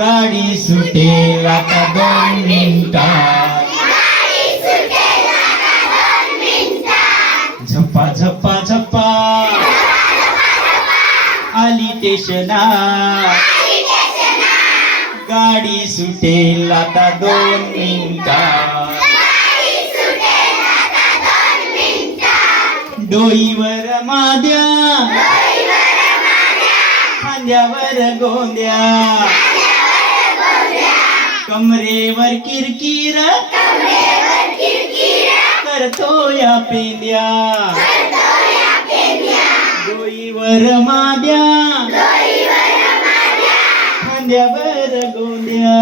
गाडी सुटेल आता 2 मिनिटात. झप्पा झप्पा झप्पा आली स्टेशनात. गाडी सुटेल आता 2 मिनिटात. डोईवर माद्या खांद्यावर गोंद्या, कमरेवर किरकिर करतो या पेंद्या. डोईवर माद्या खांद्यावर गोंद्या,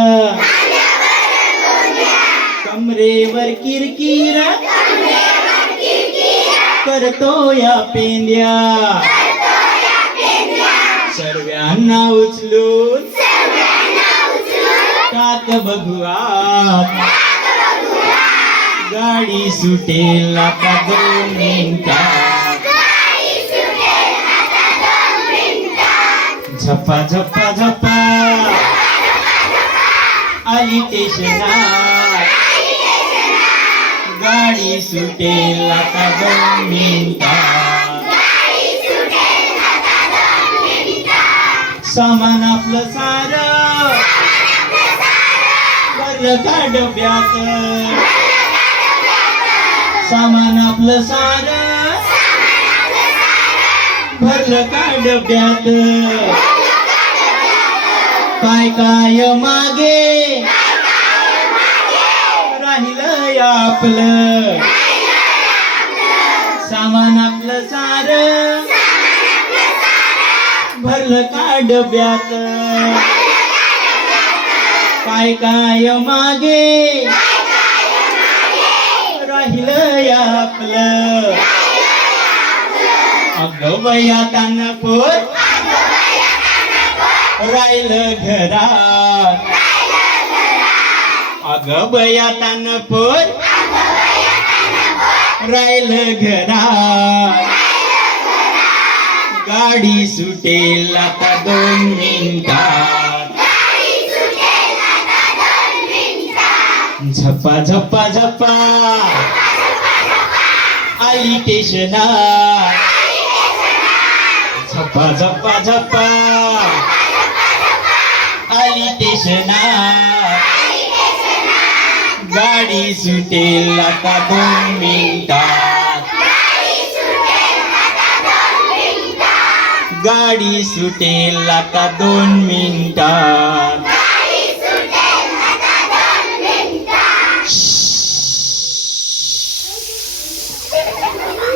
कमरेवर किरकिर करतो या पेंद्या. सर्वांना उचलून टाक बघूआत. गाडी सुटेल आता 2 मिनिटात. झप्पा झप्पा झप्पा आली स्टेशनात. गाडी सुटेल आता 2 मिनिटात. सामान आपलं सारं भरलं का डब्यात. सामान आपलं सारं भरलं का डब्यात. काय काय मागे राहिलं आपलं. सामान आपलं सारं भरलं का डब्यात. काय काय मागे राहिलं आपलं. अगं बया तानपोर राहिलं घरात. अगं बया तानपोर राहिलं घरात. गाडी सुटेल आता 2 मिनिटात. झप्पा झप्पा झप्पा आली स्टेशनात. झप्पा झप्पा झप्पा आली स्टेशनात. गाडी सुटेल आता 2 मिनिटात. गाडी सुटेल आता 2 मिनिटात. Thank you.